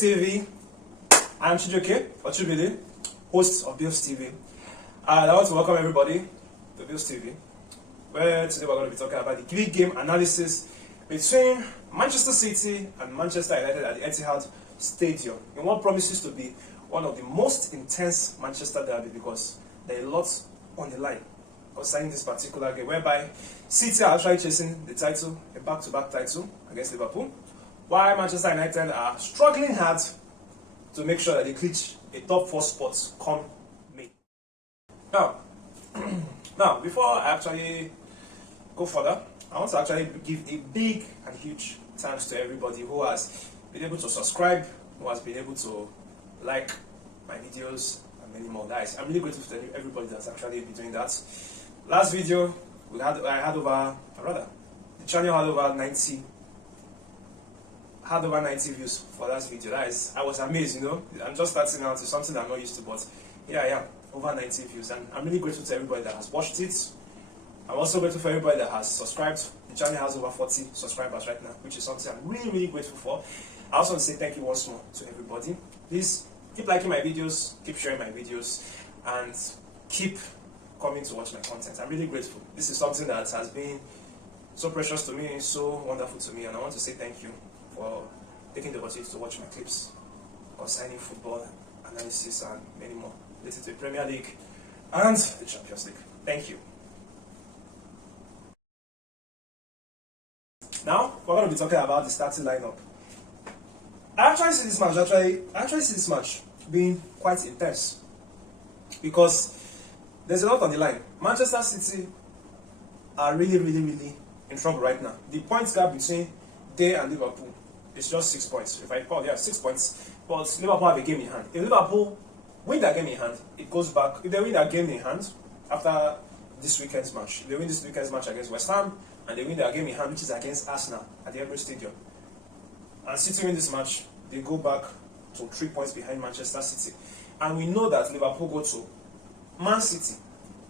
TV. I'm Chijoke Ochubili, host of Bills TV. And I want to welcome everybody to Bills TV, where today we're going to be talking about the big game analysis between Manchester City and Manchester United at the Etihad Stadium in what promises to be one of the most intense Manchester derby, because there are a lot on the line concerning this particular game, whereby City are actually chasing the title, a back-to-back title against Liverpool, while Manchester United are struggling hard to make sure that they clinch a top 4 spot come May. Now, before I actually go further, I want to actually give a big and huge thanks to everybody who has been able to subscribe, who has been able to like my videos, and many more. Guys, I'm really grateful to everybody that's actually been doing that. Last video, the channel had over 90 views for last video. I was amazed, you know. I'm just starting out, it's something I'm not used to, but here I am, over 90 views, and I'm really grateful to everybody that has watched it. I'm also grateful for everybody that has subscribed. The channel has over 40 subscribers right now, which is something I'm really, really grateful for. I also want to say thank you once more to everybody. Please keep liking my videos, keep sharing my videos, and keep coming to watch my content. I'm really grateful. This is something that has been so precious to me, so wonderful to me, and I want to say thank you for taking the opportunity to watch my clips concerning football analysis and many more related to the Premier League and the Champions League. Thank you. Now we're going to be talking about the starting lineup. I actually see this match being quite intense, because there's a lot on the line. Manchester City are really in trouble right now. The points gap between they and Liverpool is just 6 points. If I recall, 6 points. But Liverpool have a game in hand. If Liverpool win that game in hand, it goes back. If they win that game in hand after this weekend's match, they win this weekend's match against West Ham, and they win their game in hand, which is against Arsenal at the Emirates Stadium, and City win this match, they go back to 3 points behind Manchester City. And we know that Liverpool go to Man City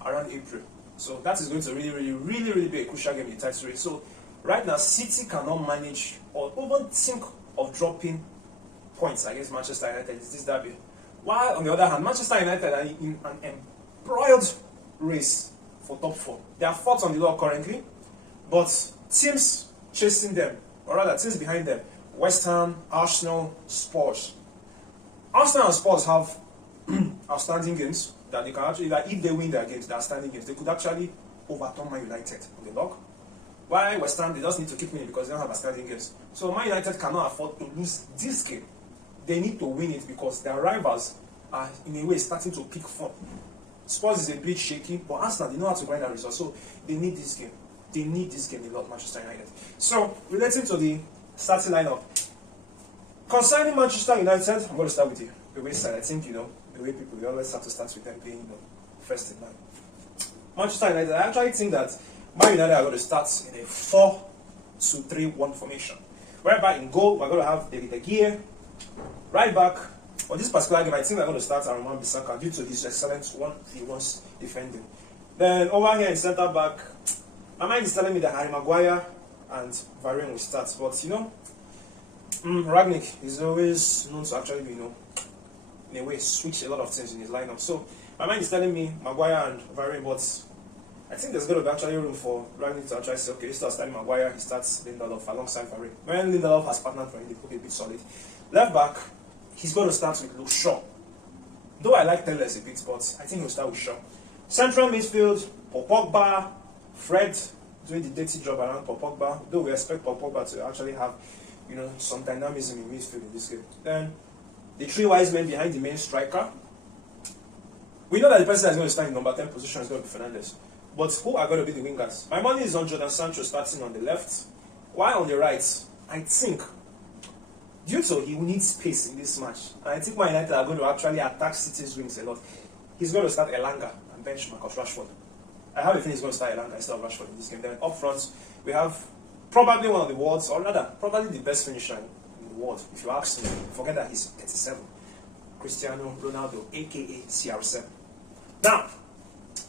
around April. So that is going to really be a crucial game in the title race. So right now, City cannot manage or even think of dropping points against Manchester United in this derby. While on the other hand, Manchester United are in an embroiled race for top 4. They are 4th on the log currently, but teams chasing them, or rather teams behind them, West Ham, Arsenal, Spurs. Arsenal and Spurs have outstanding games that they can actually, like, if they win their games, the outstanding games, they could actually overturn Man United on the log. Why West Ham, they just need to keep winning because they don't have outstanding games. So Man United cannot afford to lose this game. They need to win it because their rivals are in a way starting to pick form. Spurs is a bit shaky, but Arsenal, they know how to grind that result. So they need this game. They need this game a lot, Manchester United. So relating to the starting lineup, concerning Manchester United, I'm going to start with the away side. I think, you know, the way people, we always have to start with them being, you know, first in line. Manchester United, I actually think that Man United are going to start in a 4-2-3-1 formation, whereby in goal we're going to have David De Gea. Right back, on this particular game, I think we're going to start Roman Bissaka due to his excellent 1v1 defending. Then over here in centre back, my mind is telling me that Harry Maguire and Varane will start, but you know, Ragnick is always known to actually, you know, in a way switch a lot of things in his lineup. So my mind is telling me Maguire and Varane, but I think there's going to be actually room for Ragnick to actually say, okay, he starts starting Maguire, he starts Lindelof alongside Varane. When Lindelof has partnered for him, they put a bit solid. Left back, he's going to start with Luke Shaw. Though I like Telles a bit, but I think he'll start with Shaw. Central midfield, Paul Pogba, Fred doing the dirty job around Paul Pogba. Though we expect Paul Pogba to actually have, you know, some dynamism in midfield in this game. Then the 3 wise men behind the main striker. We know that the person that's going to start in number 10 position is going to be Fernandes. But who are going to be the wingers? My money is on Jordan Sancho starting on the left, while on the right, I think, due to he needs space in this match, and I think Man United are going to actually attack City's wings a lot, he's going to start Elanga and bench Marcus Rashford. I have a feeling he's going to start Elanga instead of Rashford in this game. Then up front, we have probably one of the world's, or rather, probably the best finisher in the world, if you ask me. Forget that he's 37. Cristiano Ronaldo, aka CR7. Now,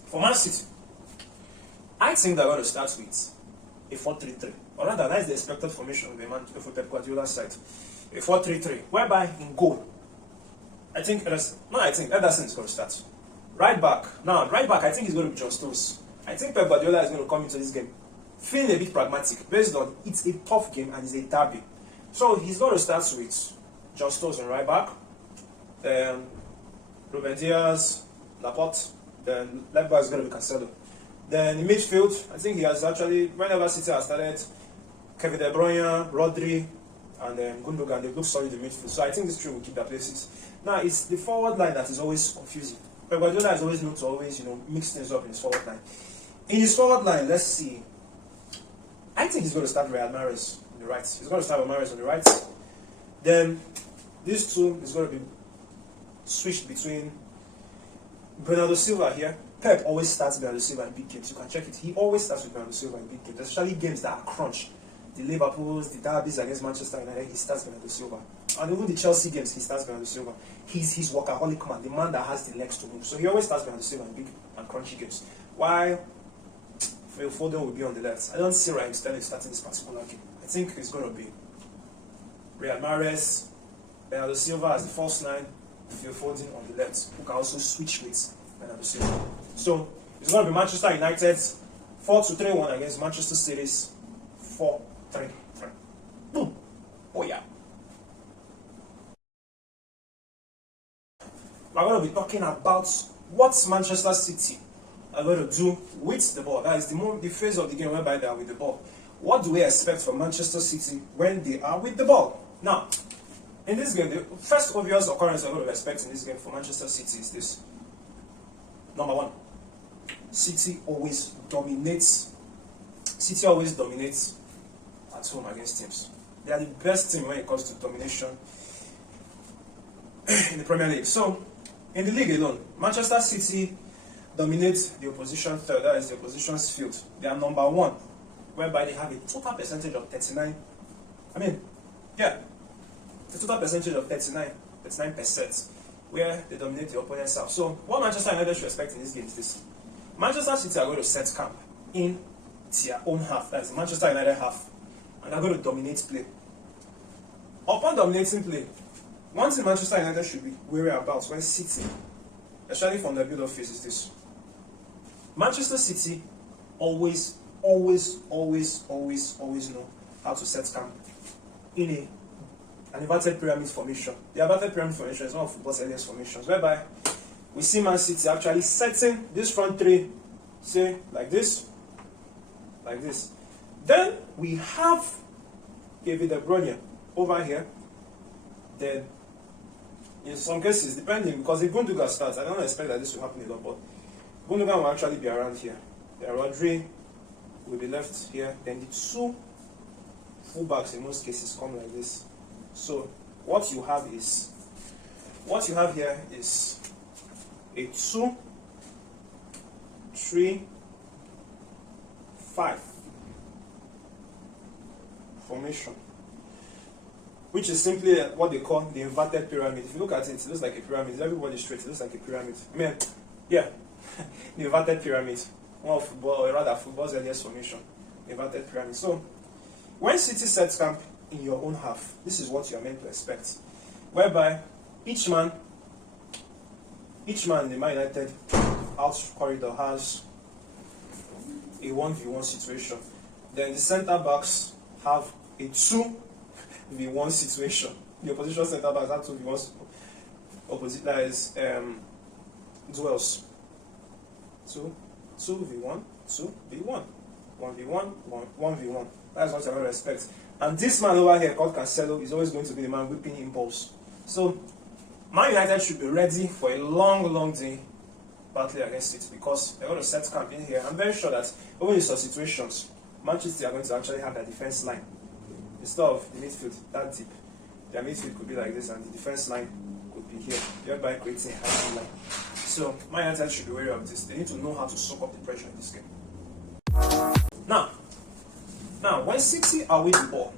for Man City, I think they're going to start with a 4-3-3. Or rather, that's the expected formation of Pep Guardiola's side. a 4-3-3, whereby in goal, Ederson is going to start. Right back, I think it's going to be John Stones. I think Pep Guardiola is going to come into this game feeling a bit pragmatic, based on it's a tough game and it's a derby. So he's going to start with John Stones on right back, then Ruben Diaz, Laporte, then left back is going to be Cancelo. Then in midfield, I think he has actually, whenever City has started, Kevin De Bruyne, Rodri, and Gundogan, they look solid in midfield. So I think this three will keep their places. Now, it's the forward line that is always confusing. Pep Guardiola is always known to always, mix things up in his forward line. In his forward line, let's see. I think he's going to start Riyad Mahrez on the right. He's going to start Mahrez on the right. Then, these two is going to be switched between Bernardo Silva here. Pep always starts Bernardo Silva in big games. You can check it. He always starts with Bernardo Silva in big games, especially games that are crunch. The Liverpools, the derbies against Manchester United, he starts Bernardo Silva. And even the Chelsea games, he starts Bernardo Silva. He's workaholic man, the man that has the legs to move. So he always starts Bernardo Silva in big and crunchy games. While Phil Foden will be on the left. I don't see Raheem Sterling starting this particular game. I think it's going to be Riyad Mahrez, Bernardo Silva as the first line, Phil Foden on the left, who can also switch with Bernardo Silva. So it's going to be Manchester United 4-3-1 against Manchester City's 4-3-3. Boom! Oh yeah. We're going to be talking about what Manchester City are going to do with the ball. That is the phase of the game whereby they are with the ball. What do we expect from Manchester City when they are with the ball? Now, in this game, the first obvious occurrence we're going to expect in this game for Manchester City is this. Number one, City always dominates at home against teams. They are the best team when it comes to domination in the Premier League. So, in the league alone, Manchester City dominates the opposition third, that is the opposition's field. They are number one, whereby they have a total percentage of 39. The total percentage of 39%, where they dominate the opponent's half. So, what Manchester United should expect in this game is this. Manchester City are going to set camp in their own half, that is the Manchester United half, and are going to dominate play. Upon dominating play, one thing Manchester United should be wary about when City, especially from the build-up phase, is this. Manchester City always know how to set camp in an inverted pyramid formation. The inverted pyramid formation is one of football's earliest formations, whereby we see Man City actually setting this front three, say, like this. Then we have Kevin De Bruyne over here. Then, in some cases, depending, because if Gundogan starts, I don't expect that this will happen a lot, but Gundogan will actually be around here. Then Rodri will be left here. Then the two fullbacks in most cases come like this. So what you have here is a 2-3-5 formation, which is simply what they call the inverted pyramid. If you look at it, it looks like a pyramid. Everybody straight, it looks like a pyramid. The inverted pyramid. One of football, or rather football's earliest formation. The inverted pyramid. So, when City sets camp in your own half, this is what you are meant to expect. Whereby each man in the Man United out corridor has a 1v1 situation. Then the centre backs have a 2v1 situation. The opposition centre backs have 2v1 opposite, that is duels. 2v1, 2v1, 1v1, 1v1. That's what I would expect. And this man over here called Cancelo is always going to be the man whipping impulse. So, Man United should be ready for a long day battling against it, because they're going to set camp in here. I'm very sure that even in some situations, Manchester are going to actually have their defense line instead of the midfield that deep. Their midfield could be like this, and the defense line could be here, thereby creating a high line. So, Man United should be wary of this. They need to know how to soak up the pressure in this game. Now, when City are with the ball,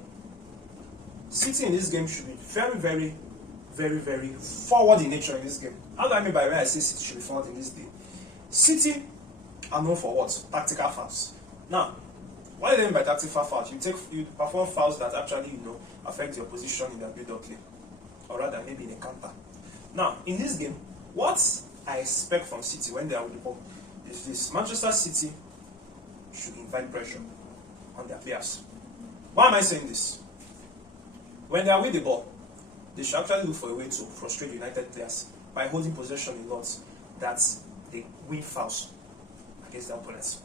City in this game should be very forward in nature in this game. How do I mean by when I say City should be forward in this game? City are known for what? Tactical fouls. Now, What do they mean by tactical fouls? You perform fouls that actually affect your position in the build-up play, or rather maybe in a counter. Now, in this game, what I expect from City when they are with the ball is this: Manchester City should invite pressure on their players. Why am I saying this? When they are with the ball, they should actually look for a way to frustrate United players by holding possession a lot, that they win fouls against their opponents.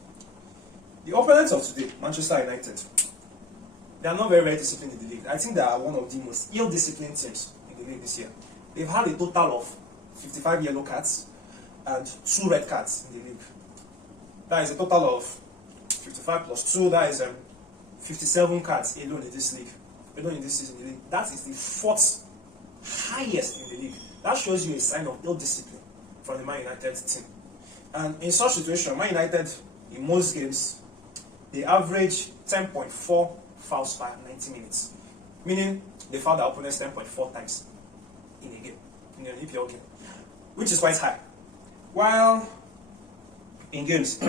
The opponents of today, Manchester United, they are not very, very disciplined in the league. I think they are one of the most ill-disciplined teams in the league this year. They've had a total of 55 yellow cards and 2 red cards in the league. That is a total of 55 plus 2, that is 57 cards alone in this league. Alone in this season in the league. That is the 4th highest in the league. That shows you a sign of ill-discipline from the Man United team. And in such situation, Man United, in most games, they average 10.4 fouls per 90 minutes. Meaning, they foul their opponents 10.4 times in a game, in an EPL game, which is quite high. While in games,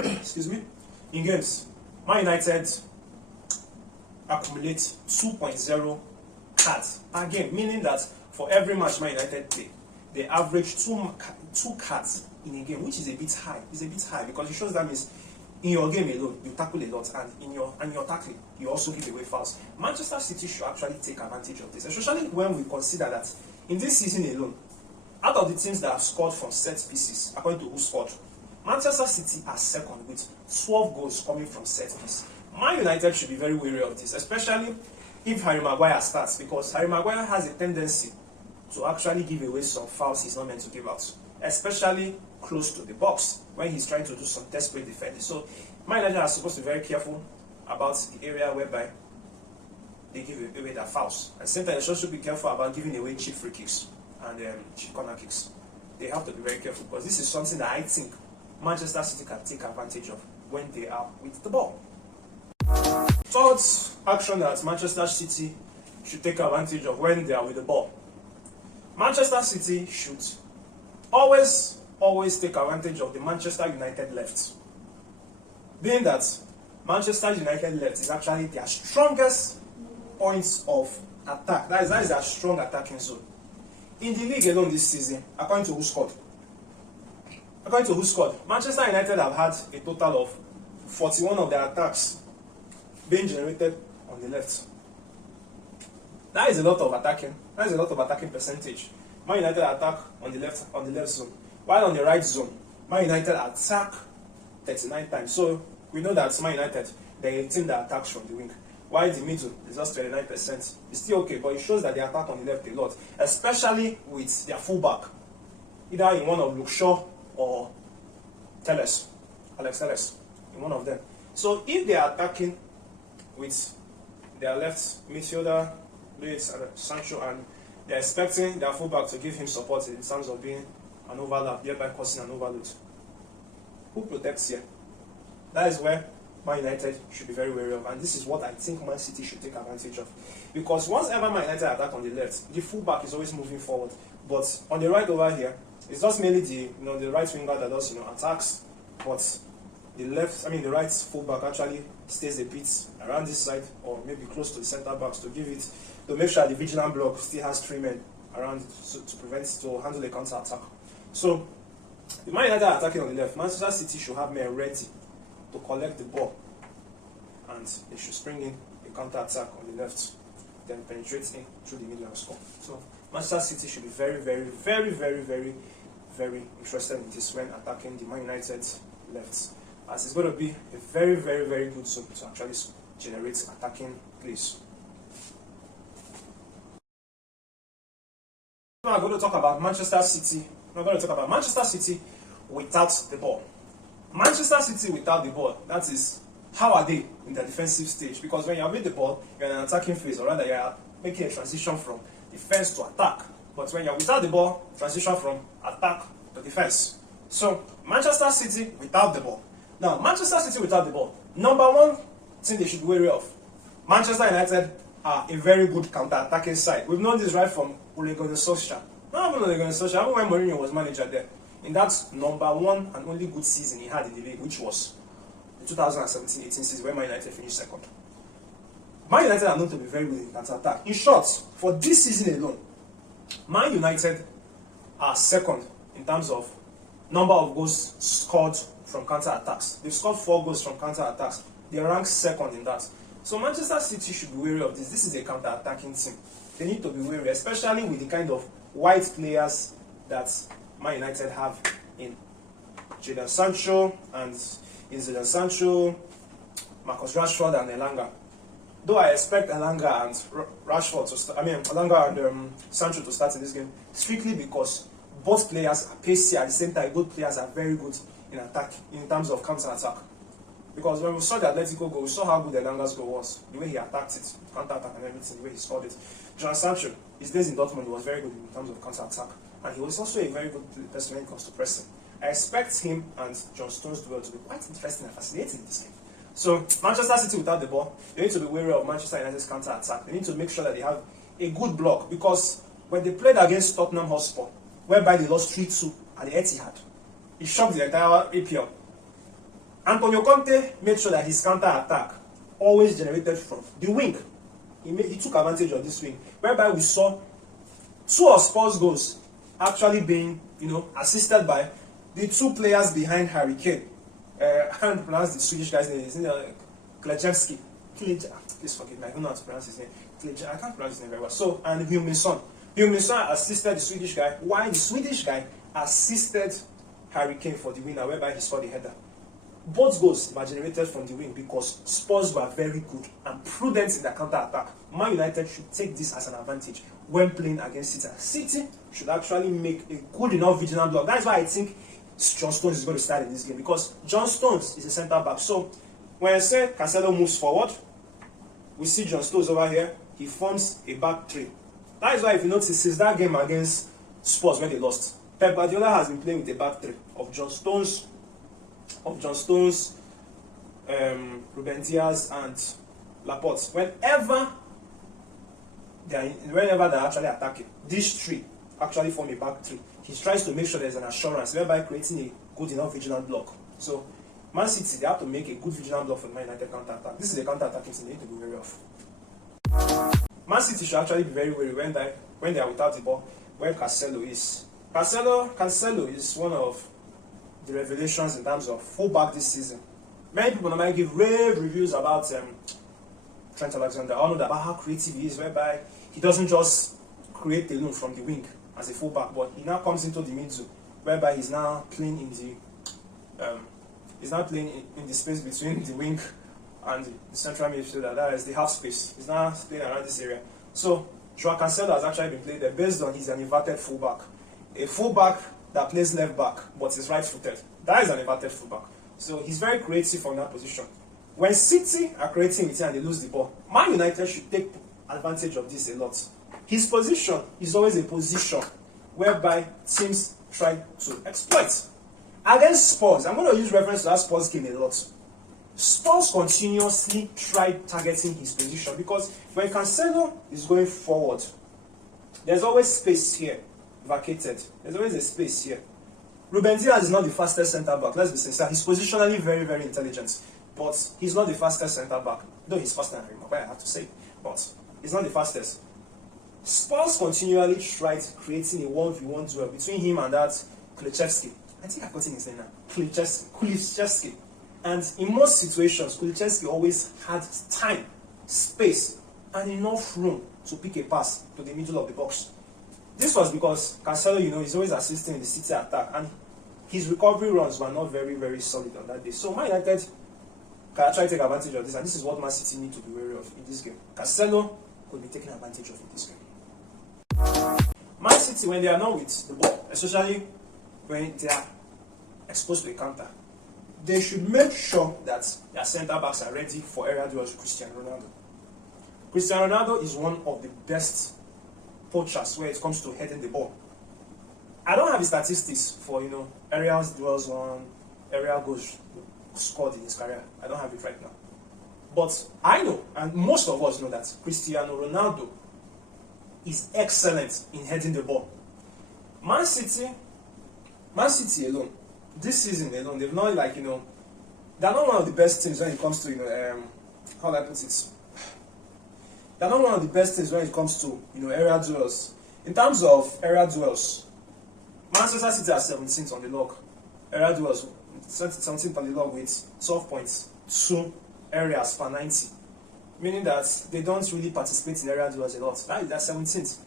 in games, Man United accumulate 2.0 cards per game, meaning that for every match Man United play, they average two cards in a game, which is a bit high. It's a bit high because it shows that means in your game alone, you tackle a lot, and in your tackling, you also give away fouls. Manchester City should actually take advantage of this, especially when we consider that in this season alone, out of the teams that have scored from set pieces, according to who scored, Manchester City are second with 12 goals coming from set pieces. Man United should be very wary of this, especially if Harry Maguire starts, because Harry Maguire has a tendency to actually give away some fouls he's not meant to give out, especially close to the box when he's trying to do some desperate defending. So Man United are supposed to be very careful about the area whereby they give away their fouls. At the same time, they should be careful about giving away cheap free kicks and cheap corner kicks. They have to be very careful because this is something that I think Manchester City can take advantage of when they are with the ball. Third action that Manchester City should take advantage of when they are with the ball. Manchester City should always take advantage of the Manchester United left. Being that Manchester United left is actually their strongest points of attack. That is their strong attacking zone. In the league alone this season, according to who scored, Manchester United have had a total of 41 of their attacks being generated on the left. That is a lot of attacking. That is a lot of attacking percentage. Man United attack on the left zone, while on the right zone, Man United attack 39 times. So we know that Man United, they're a team that attacks from the wing, while the middle is just 29%. It's still okay, but it shows that they attack on the left a lot, especially with their fullback, either in one of Luke Shaw or Alex Telles, in one of them. So if they are attacking with their left midfielder, Luis and Sancho, and they're expecting their fullback to give him support in terms of being an overlap, thereby causing an overload, who protects here? That is where Man United should be very wary of, and this is what I think Man City should take advantage of. Because once ever Man United attack on the left, the fullback is always moving forward. But on the right over here, it's just mainly the right winger that does attacks, but the right fullback actually stays a bit around this side or maybe close to the centre backs to make sure the vigilant block still has 3 men around to handle a counter attack. So the Man United are attacking on the left. Manchester City should have men ready to collect the ball, and they should spring in a counter attack on the left, then penetrate in through the middle and score. So Manchester City should be very, very, very, very, very, very interested in this when attacking the Man United left, as it's going to be a very, very, very good zone to actually generate attacking plays. Now I'm going to talk about Manchester City. I'm going to talk about Manchester City without the ball. Manchester City without the ball, that is, how are they in the defensive stage? Because when you're with the ball, you're in an attacking phase, or rather you're making a transition from defense to attack. But when you're without the ball, transition from attack to defense. So, Manchester City without the ball. Now, Manchester City without the ball, number one thing they should be wary of. Manchester United are a very good counter-attacking side. We've known this right from Ole Gunnar Solskjaer. Not even Ole Gunnar Solskjaer, even when Mourinho was manager there. In that number one and only good season he had in the league, which was the 2017-18 season where Man United finished second. Man United are known to be very good in counter-attack. In short, for this season alone, Man United are second in terms of number of goals scored from counter-attacks. They've scored 4 goals from counter-attacks. They are ranked second in that. So Manchester City should be wary of this. This is a counter-attacking team. They need to be wary, especially with the kind of white players that Man United have in Jadon Sancho and Marcus Rashford and Elanga. Though I expect Elanga and Rashford to start, Elanga and Sancho to start in this game, strictly because both players are pacey at the same time. Both players are very good in attack, in terms of counter-attack. Because when we saw the Atletico goal, we saw how good Elanga's goal was, the way he attacked it, counter-attack and everything, the way he scored it. Jadon Sancho, his days in Dortmund, he was very good in terms of counter-attack, and he was also a very good person when it comes to pressing. I expect him and John Stones' duel to be quite interesting and fascinating in this game. So, Manchester City without the ball, they need to be wary of Manchester United's counter-attack. They need to make sure that they have a good block, because when they played against Tottenham Hotspur, whereby they lost 3-2 at the Etihad, it shocked the entire EPL. Antonio Conte made sure that his counter-attack always generated from the wing. He took advantage of this wing, whereby we saw 2 of Spurs' goals actually being, assisted by the 2 players behind Harry Kane. I can't pronounce the Swedish guy's name. It's Klejewski. Please forgive me. I don't know how to pronounce his name. I can't pronounce his name very well. So, and Heung-min Son. Heung-min Son assisted the Swedish guy, while the Swedish guy assisted Harry Kane for the winner, whereby he scored the header. Both goals were generated from the wing because Spurs were very good and prudent in their counter-attack. Man United should take this as an advantage when playing against City. City should actually make a good enough vigilant block. That's why I think John Stones is going to start in this game, because John Stones is a centre-back. So when I say Cancelo moves forward, we see John Stones over here. He forms a back 3. That is why, if you notice, since that game against Spurs when they lost, Pep Guardiola has been playing with a back 3 of John Stones, Ruben Diaz and Laporte. Whenever they're actually attacking, these 3 actually form a back 3. He tries to make sure there's an assurance, thereby creating a good enough vigilant block. So, Man City, they have to make a good vigilant block for the Man United counter-attack. This is a counter-attacking team they need to be wary of. Man City should actually be very wary when they are without the ball, where Cancelo is. Cancelo is one of the revelations in terms of fullback this season. Many people might give rave reviews about Trent Alexander-Arnold, about how creative he is, whereby he doesn't just create alone from the wing as a fullback, but he now comes into the mid zone, whereby he's now playing in the space between the wing and the central midfielder. That is the half space. He's now playing around this area. So Joao Cancelo has actually been played there based on he's an inverted fullback, a fullback that plays left back but is right-footed. That is an inverted fullback. So he's very creative from that position. When City are creating with him and they lose the ball, Man United should take advantage of this a lot. His position is always a position whereby teams try to exploit. Against Spurs, I'm going to use reference to that Spurs game a lot. Spurs continuously tried targeting his position, because when Cancelo is going forward, there's always space here vacated. There's always a space here. Ruben Diaz is not the fastest centre-back, let's be sincere. He's positionally very, very intelligent, but he's not the fastest centre-back. Though he's faster than him, I have to say, but he's not the fastest. Spurs continually tried creating a 1v1 duel between him and that Kulusevski. I think I've gotten his name now. Kulusevski. And in most situations, Kulusevski always had time, space, and enough room to pick a pass to the middle of the box. This was because Cancelo, he's always assisting in the City attack, and his recovery runs were not very, very solid on that day. So Man United can try to take advantage of this, and this is what Man City need to be wary of in this game. Cancelo could be taken advantage of in this game. Man City, when they are not with the ball, especially when they are exposed to a counter, they should make sure that their centre-backs are ready for aerial duels with Cristiano Ronaldo. Cristiano Ronaldo is one of the best poachers when it comes to heading the ball. I don't have the statistics for aerial duels on aerial goals scored in his career. I don't have it right now. But I know, and most of us know, that Cristiano Ronaldo is excellent in heading the ball. Man City alone, this season alone, they've not they're not one of the best teams when it comes to, how do I put it? They're not one of the best teams when it comes to, area duels. In terms of area duels, Manchester City are 17th on the log. Area duels, 17th on the log with 12.2 areas per 90. Meaning that they don't really participate in area duels a lot. That is, they're 17th.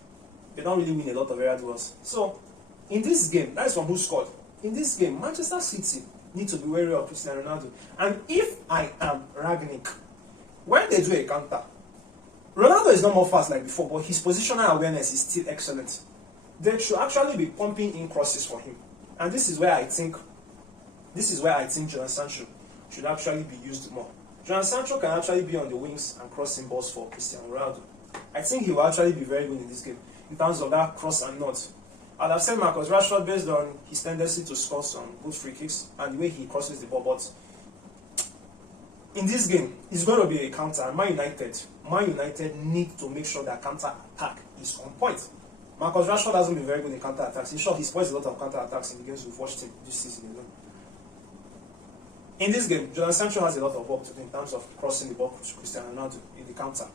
They don't really win a lot of area duels. So, in this game, that is from who scored. In this game, Manchester City need to be wary of Cristiano Ronaldo. And if I am Ragnick, when they do a counter, Ronaldo is not more fast like before, but his positional awareness is still excellent. They should actually be pumping in crosses for him. And this is where I think Jadon Sancho should actually be used more. Jadon Sancho can actually be on the wings and crossing balls for Cristiano Ronaldo. I think he will actually be very good in this game in terms of that cross and not. I'd have said Marcus Rashford based on his tendency to score some good free kicks and the way he crosses the ball, but in this game, it's going to be a counter. And Man United need to make sure that counter attack is on point. Marcus Rashford hasn't been very good in counter attacks. In short, he spoils a lot of counter attacks in the games we've watched him this season alone. In this game, Jadon Sancho has a lot of work to do in terms of crossing the ball to Cristiano Ronaldo in the counter.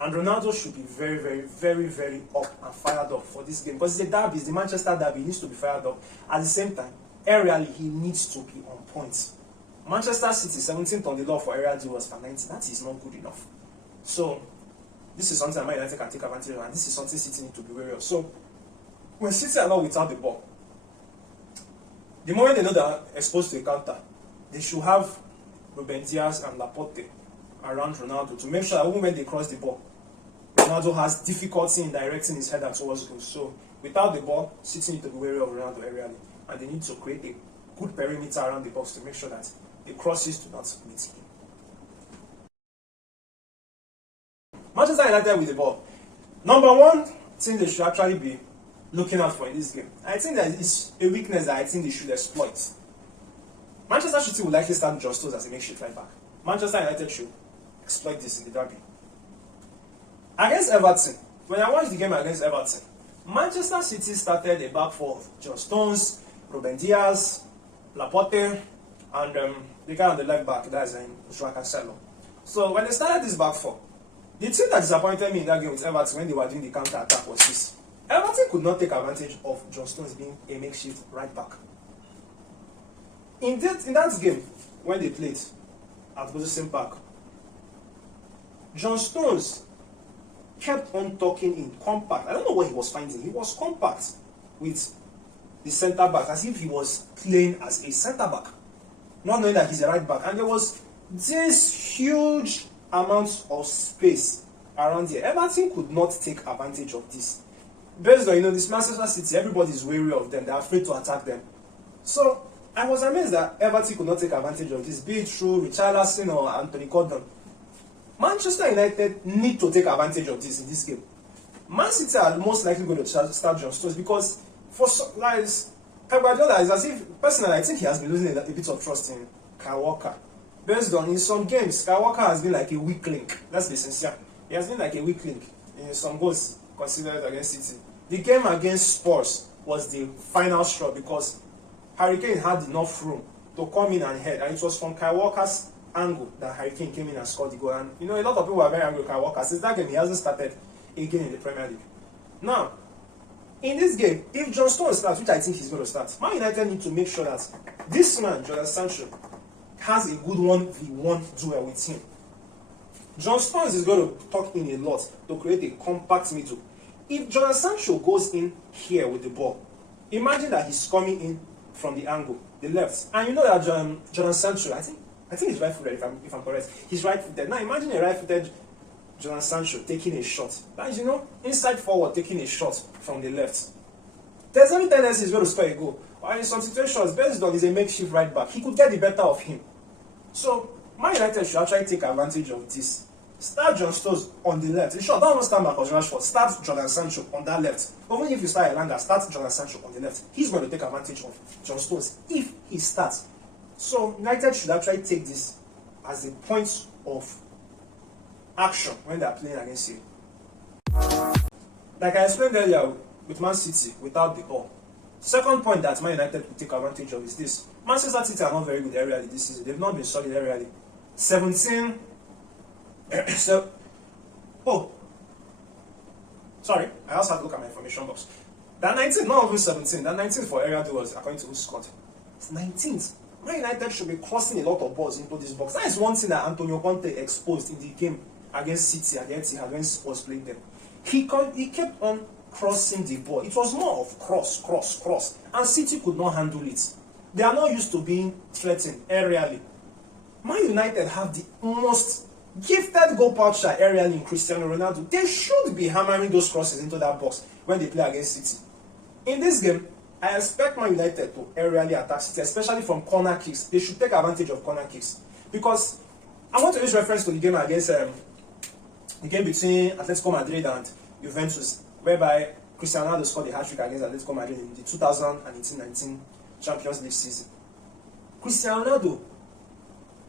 And Ronaldo should be very, very, very, very up and fired up for this game. Because it's a derby, it's the Manchester derby, he needs to be fired up. At the same time, aerially, he needs to be on point. Manchester City, 17th on the log for area duels per 90. That is not good enough. So, this is something Man United can take advantage of, and this is something City need to be wary of. So, when City are not without the ball, the moment they know they are exposed to a counter, they should have Ruben Diaz and Laporte around Ronaldo to make sure that even when they cross the ball, Ronaldo has difficulty in directing his header towards goal. So, without the ball, City need to be wary of Ronaldo aerially, and they need to create a good perimeter around the box to make sure that the crosses do not meet him. Manchester United with the ball. Number one thing they should actually be looking out for in this game, I think that is a weakness that I think they should exploit. Manchester City will likely start John Stones as a makeshift right back. Manchester United should exploit this in the derby. Against Everton, when I watched the game against Everton, Manchester City started a back four of John Stones, Ruben Diaz, Laporte, and the guy on the left back, that is Joao Cancelo. So when they started this back four, the thing that disappointed me in that game with Everton when they were doing the counter attack was this: Everton could not take advantage of John Stones being a makeshift right back. In that game, when they played at Goodison Park, John Stones kept on talking in compact. I don't know what he was finding. He was compact with the centre back as if he was playing as a centre back, not knowing that he's a right back. And there was this huge amount of space around here. Everton could not take advantage of this. Based on, this Manchester City, everybody is wary of them. They're afraid to attack them. So, I was amazed that Everton could not take advantage of this, be it through Richarlison or Anthony Gordon. Manchester United need to take advantage of this in this game. Man City are most likely going to start John Stones because for Pep Guardiola is as if, personally, I think he has been losing a bit of trust in Kyle Walker. Based on, in some games, Kyle Walker has been like a weak link. Let's be sincere. He has been like a weak link in some goals considered against City. The game against Spurs was the final straw because Harry Kane had enough room to come in and head, and it was from Kyle Walker's angle that Harry Kane came in and scored the goal. And a lot of people were very angry with Kyle Walker. Since that game, he hasn't started again in the Premier League. Now, in this game, if John Stones starts, which I think he's going to start, Man United need to make sure that this man, Jadon Sancho, has a good 1v1 duel with him. John Stones is going to tuck in a lot to create a compact middle. If Jadon Sancho goes in here with the ball, imagine that he's coming in from the angle, the left. And you know that Jadon Sancho, I think he's right-footed, if I'm correct. He's right-footed. Now imagine a right-footed Jadon Sancho taking a shot. That is, inside forward taking a shot from the left. There's any tendency he's going to score a goal. Or in some situations, based on he's a makeshift right back, he could get the better of him. So, Man United should actually take advantage of this. Start John Stones on the left. In short, don't start Marcus Rashford. Start Jadon Sancho on that left. Even if you start Elanga, start Jadon Sancho on the left. He's going to take advantage of John Stones if he starts. So, United should actually take this as a point of action when they are playing against you. Like I explained earlier with Man City without the ball. Second point that Man United will take advantage of is this. Manchester City are not very good aerially this season. They've not been solid aerially. 17. So, oh, sorry, I also have to look at my information box. That 19th, not even 17. That 19th for area duels, according to who scored. It's 19th. Man United should be crossing a lot of balls into this box. That is one thing that Antonio Conte exposed in the game against City at the Etihad when Spurs played them. He kept on crossing the ball. It was more of cross, and City could not handle it. They are not used to being threatened aerially. Man United have the most gifted goal poacher aerially in Cristiano Ronaldo. They should be hammering those crosses into that box when they play against City. In this game, I expect Man United to aerially attack City, especially from corner kicks. They should take advantage of corner kicks. Because I want to use reference to the game against the game between Atletico Madrid and Juventus, whereby Cristiano Ronaldo scored a hat-trick against Atletico Madrid in the 2018-19 Champions League season. Cristiano Ronaldo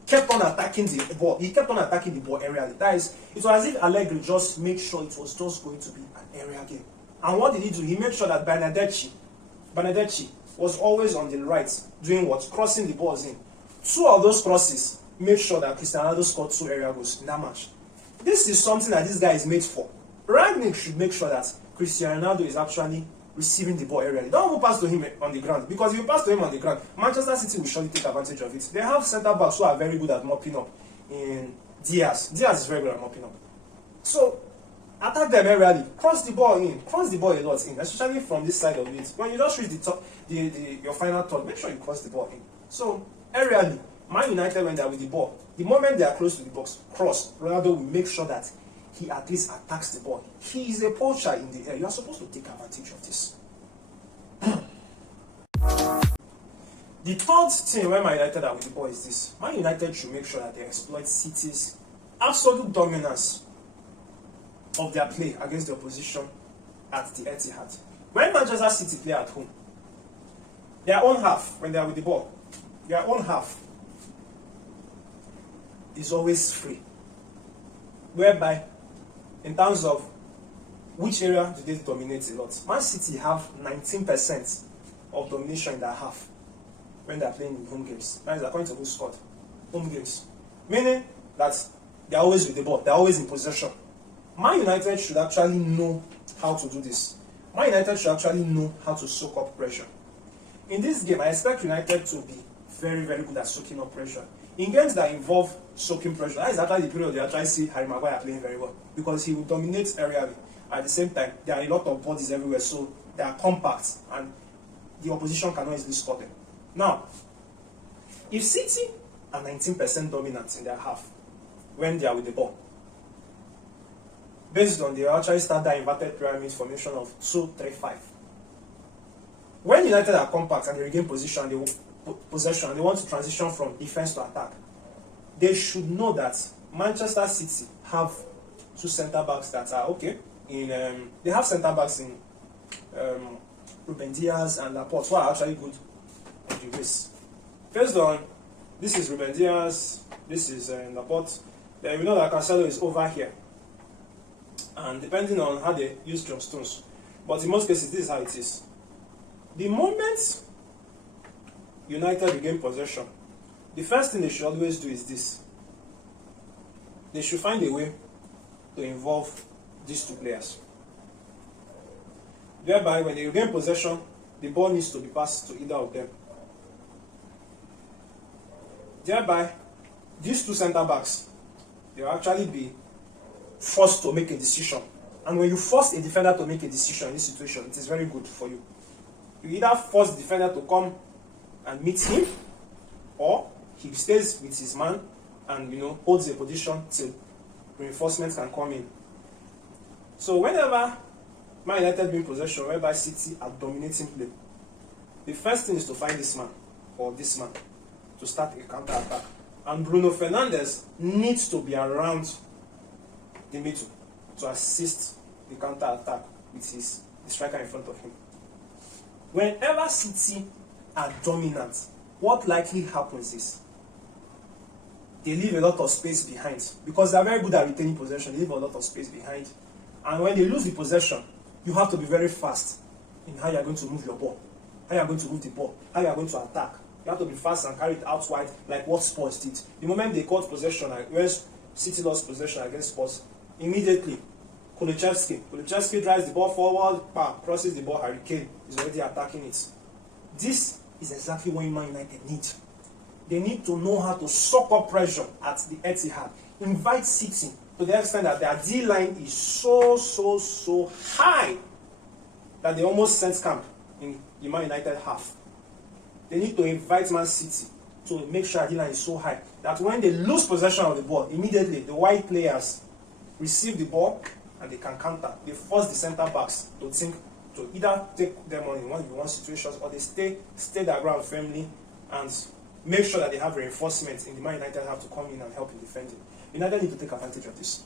kept on attacking the ball. He kept on attacking the ball aerially. That is, it was as if Allegri just made sure it was just going to be an area game. And what did he do? He made sure that Benedetti was always on the right, doing what? Crossing the balls in. 2 of those crosses made sure that Cristiano Ronaldo scored 2 area goals in that match. This is something that this guy is made for. Rangnick should make sure that Cristiano Ronaldo is actually receiving the ball aerially. Don't even pass to him on the ground, because if you pass to him on the ground, Manchester City will surely take advantage of it. They have centre backs who are very good at mopping up. In Diaz is very good at mopping up. So attack them aerially, cross the ball a lot in, especially from this side of it. When you just reach the top, your final third, make sure you cross the ball in. So aerially, Man United, when they are with the ball, the moment they are close to the box, cross, Ronaldo will make sure that he at least attacks the ball. He is a poacher in the air. You are supposed to take advantage of this. The third thing when Man United are with the ball is this. Man United should make sure that they exploit City's absolute dominance of their play against the opposition at the Etihad. When Manchester City play at home, their own half, when they are with the ball, their own half is always free. Whereby, in terms of which area do they dominate a lot, Man City have 19% of domination in their half when they are playing in home games. That is according to who scored. Home games. Meaning that they are always with the ball, they are always in possession. Man United should actually know how to do this. Man United should actually know how to soak up pressure. In this game, I expect United to be very, very good at soaking up pressure. In games that involve soaking pressure, that is actually the period they actually see Harry Maguire playing very well, because he will dominate aerially. At the same time, there are a lot of bodies everywhere, so they are compact and the opposition cannot easily score them. Now, if City are 19% dominant in their half when they are with the ball, based on they actually start that inverted pyramid formation of 2-3-5. When United are compact and they regain possession, they want to transition from defense to attack, they should know that Manchester City have 2 centre backs that are okay. They have centre backs in Ruben Diaz and Laporte, who are actually good on the race. Based on this is Ruben Diaz, this is Laporte. Then we know that Cancelo is over here. And depending on how they use John Stones, but in most cases, this is how it is. The moment United regain possession, the first thing they should always do is this. They should find a way to involve these 2 players. Thereby, when they regain possession, the ball needs to be passed to either of them. Thereby, these 2 centre backs, they will actually be forced to make a decision. And when you force a defender to make a decision in this situation, it is very good for you. You either force the defender to come and meet him, or he stays with his man and holds a position till reinforcements can come in. So whenever Man United win possession, whereby City are dominating play, the first thing is to find this man or this man to start a counter attack. And Bruno Fernandes needs to be around the middle to assist the counter attack with the striker in front of him. Whenever City are dominant, what likely happens is they leave a lot of space behind, because they are very good at retaining possession. They leave a lot of space behind, and when they lose the possession, you have to be very fast in how you are going to move your ball, how you are going to move the ball, how you are going to attack. You have to be fast and carry it out wide like what Spurs did. The moment they got possession, like when City lost possession against Spurs, immediately Kulusevski drives the ball forward, crosses the ball, Harry Kane is already attacking it. This is exactly what Man United need. They need to know how to suck up pressure at the Etihad. Invite City to the extent that their D-line is so high that they almost sent camp in the Man United half. They need to invite Man City to make sure the D-line is so high that when they lose possession of the ball, immediately the white players receive the ball and they can counter. They force the centre backs to think to either take them on in one situations or they stay their ground firmly and make sure that they have reinforcements in the Man United have to come in and help in defending. United need to take advantage of this.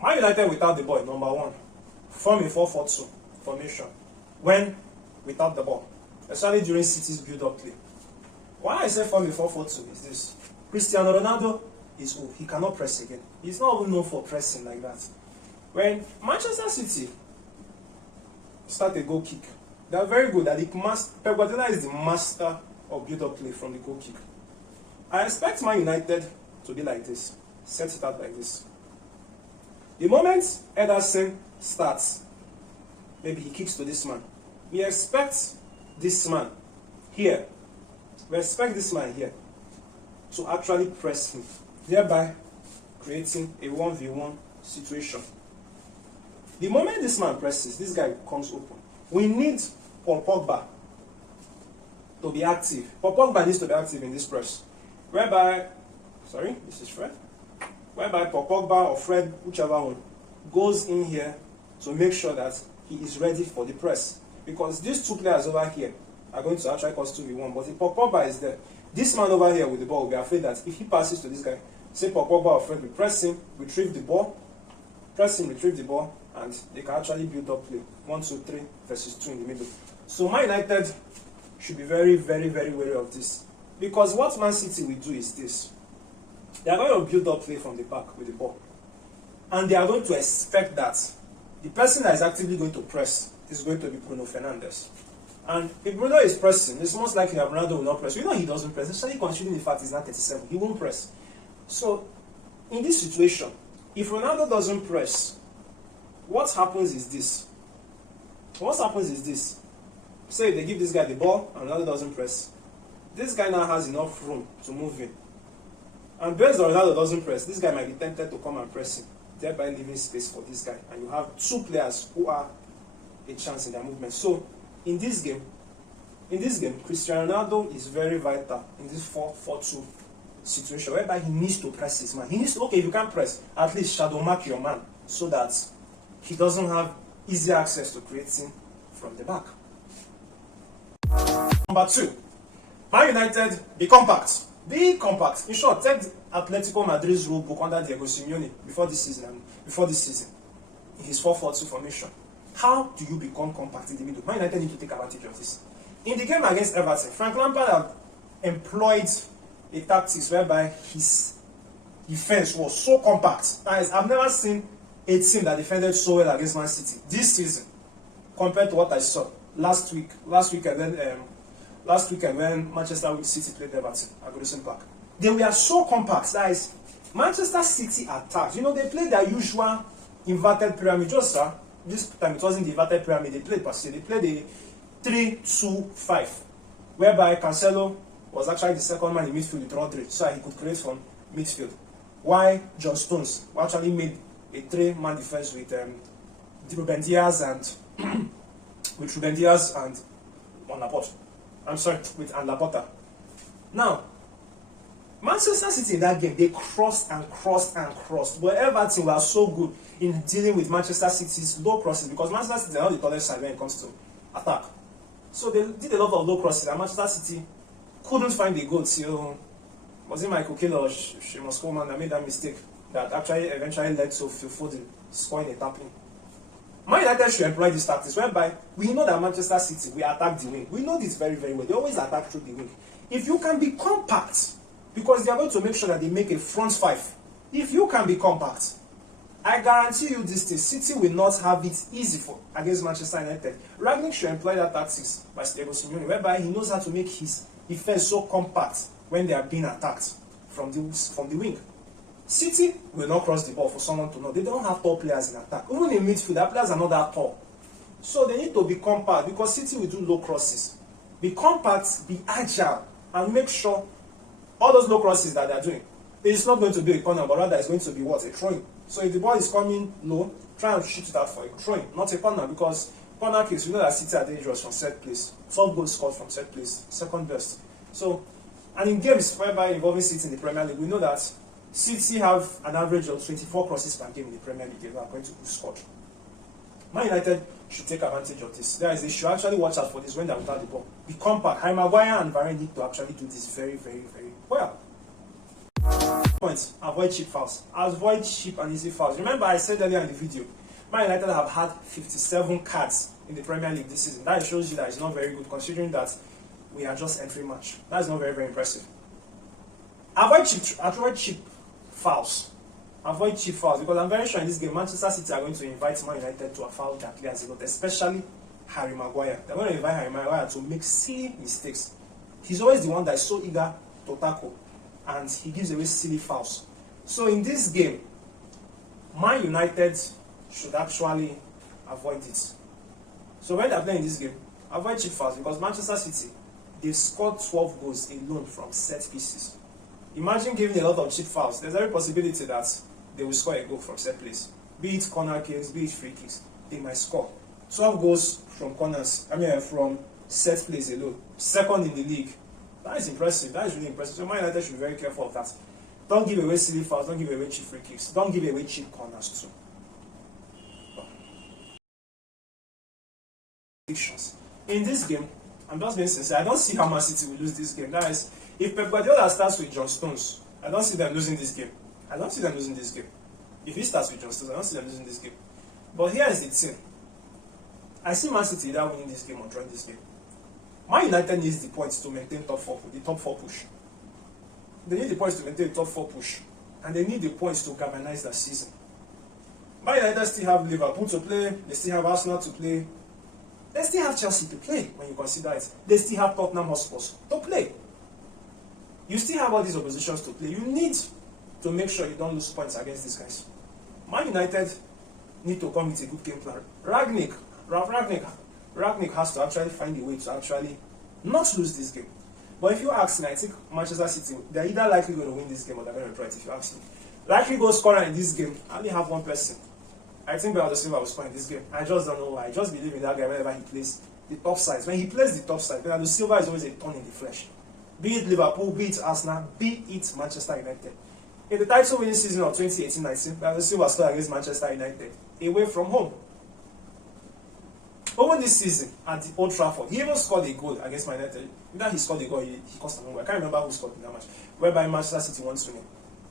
Man United without the ball, number one, form a 4-4-2 formation when without the ball, especially during City's build-up play. Why I say form a 4-4-2 is this. Cristiano Ronaldo is old. He cannot press again. He's not even known for pressing like that. When Manchester City start a goal kick, they are very good. Pep Guardiola is the master of build-up play from the goal kick. I expect Man United to be like this. Set it out like this. The moment Ederson starts, maybe he kicks to this man. We expect this man here. We expect this man here to actually press him, thereby creating a 1v1 situation. The moment this man presses, this guy comes open. We need Paul Pogba to be active. Paul Pogba needs to be active in this press. Whereby Paul Pogba or Fred, whichever one, goes in here to make sure that he is ready for the press. Because these two players over here are going to actually cause 2v1. But if Paul Pogba is there, this man over here with the ball will be afraid that if he passes to this guy, say Paul Pogba or Fred will press him, retrieve the ball, and they can actually build up play. 1, 2, 3 versus 2 in the middle. So Man United should be very wary of this. Because what Man City will do is this. They are going to build up play from the back with the ball. And they are going to expect that the person that is actively going to press is going to be Bruno Fernandes. And if Bruno is pressing, it's most likely that Ronaldo will not press. We know he doesn't press, especially considering the fact he's not 37. He won't press. So, in this situation, if Ronaldo doesn't press, what happens is this. Say they give this guy the ball and Ronaldo doesn't press. This guy now has enough room to move in. And based on Ronaldo doesn't press, this guy might be tempted to come and press him, thereby leaving space for this guy. And you have two players who are a chance in their movement. So, in this game, Cristiano Ronaldo is very vital in this 4-4-2 situation, whereby he needs to press his man. He needs to, okay, if you can't press, at least shadow mark your man so that he doesn't have easy access to creating from the back. Number 2, Man United, be compact. Be compact. In short, take Atletico Madrid's rule book under Diego Simeone before this season, in his 4-4-2 formation. How do you become compact in the middle? Man United need to take advantage of this. In the game against Everton, Frank Lampard have employed a tactics whereby his defense was so compact. That is, I've never seen a team that defended so well against Man City this season compared to what I saw last weekend when Manchester City played Everton at Goodison Park. They were so compact. That is, Manchester City attacked. You know, they played their usual inverted pyramid. This time it wasn't the inverted pyramid. They played the 3-2-5, whereby Cancelo was actually the second man in midfield with Rodri, so he could create from midfield. Why John Stones actually made a 3-man defense with Ruben Diaz and Laporta. Now, Manchester City in that game, they crossed, but Everton were so good in dealing with Manchester City's low crosses because Manchester City are not the tallest side when it comes to attack. So they did a lot of low crosses and Manchester City couldn't find the goal till, was it Michael Keane or Seamus Coleman that made that mistake that actually eventually led to Phil Foden scoring a tap-in. Man United should employ this tactics whereby we know that Manchester City, we attack the wing. We know this very well. They always attack through the wing. If you can be compact, because they are going to make sure that they make a front five. If you can be compact, I guarantee you this thing, City will not have it easy for against Manchester United. Rangnick should employ that tactics by Diego Simeone, whereby he knows how to make his defense so compact when they are being attacked from the wing. City will not cross the ball for someone to know. They don't have tall players in attack. Even in midfield, their players are not that tall. So they need to be compact because City will do low crosses. Be compact, be agile, and make sure all those low crosses that they are doing, it's not going to be a corner, but rather it's going to be what? A throwing. So if the ball is coming low, try and shoot it out for a throwing, not a corner, because corner kicks, we know that City are dangerous from set place. 12 goals scored from set place, second best. So, and in games whereby involving City in the Premier League, we know that City have an average of 24 crosses per game in the Premier League. They are going to be scored. Man United should take advantage of this. They should actually watch out for this when they are without the ball. Be compact. Harry Maguire and Varane need to actually do this very, very, very well. Points. Avoid cheap fouls. Avoid cheap and easy fouls. Remember, I said earlier in the video, Man United have had 57 cards in the Premier League this season. That shows you that it's not very good, considering that we are just entry match. That is not very, very impressive. Avoid cheap fouls. Avoid cheap fouls, because I'm very sure in this game, Manchester City are going to invite Man United to a foul that players a lot, especially Harry Maguire. They're going to invite Harry Maguire to make silly mistakes. He's always the one that is so eager to tackle, and he gives away silly fouls. So in this game, Man United should actually avoid it. So when they're playing this game, avoid cheap fouls, because Manchester City, they've scored 12 goals alone from set pieces. Imagine giving a lot of cheap fouls. There's every possibility that they will score a goal from set place. Be it corner kicks, be it free kicks, they might score. 12 goals from corners, from set plays alone. Second in the league. That is impressive. That is really impressive. So Man United should be very careful of that. Don't give away silly fouls, don't give away cheap free kicks, don't give away cheap corners too. In this game, I'm just being sincere, I don't see how Man City will lose this game. That is, if Pep Guardiola starts with John Stones, I don't see them losing this game. I don't see them losing this game. If he starts with John Stones, I don't see them losing this game. But here is the thing. I see Man City either winning this game or drawing this game. Man United needs the points to maintain the top four push. They need the points to maintain the top four push. And they need the points to galvanize the season. Man United still have Liverpool to play. They still have Arsenal to play. They still have Chelsea to play when you consider it. They still have Tottenham Hotspur to play. You still have all these oppositions to play. You need to make sure you don't lose points against these guys. Man United need to come with a good game plan. Rangnick has to actually find a way to actually not lose this game. But if you ask me, I think Manchester City, they're either likely going to win this game or they're going to draw it, if you ask me. Likely goal scorer in this game, I only have one person. I think Bernardo Silva will score in this game. I just don't know why. I just believe in that guy whenever he plays the top side. When he plays the top side, Bernardo Silva is always a thorn in the flesh. Be it Liverpool, be it Arsenal, be it Manchester United. In the title winning season of 2018-19, Bernardo Silva scored against Manchester United away from home. Over this season at the Old Trafford, he even scored a goal against Man United. Either he scored a goal, he cost a goal. I can't remember who scored in that match, whereby Manchester City won 2-0.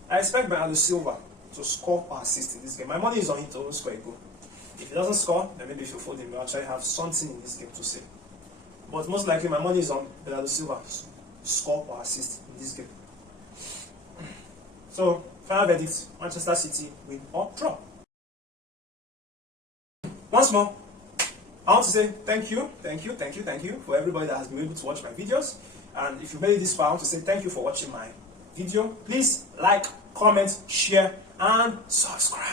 I expect Bernardo Silva to score or assist in this game. My money is on him to score a goal. If he doesn't score, then maybe if you fold him, you'll actually have something in this game to say. But most likely, my money is on Bernardo Silva to score or assist in this game. So, final verdict, Manchester City win or draw. Once more, I want to say thank you for everybody that has been able to watch my videos. And if you made it this far, I want to say thank you for watching my video. Please like, comment, share, and subscribe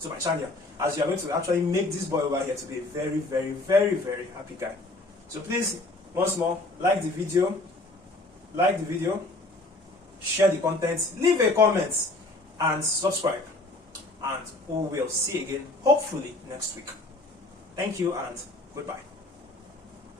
to my channel, as you are going to actually make this boy over here to be a very, very, very, very happy guy. So please, once more, like the video, share the content, leave a comment, and subscribe. And we will see you again, hopefully next week. Thank you and goodbye.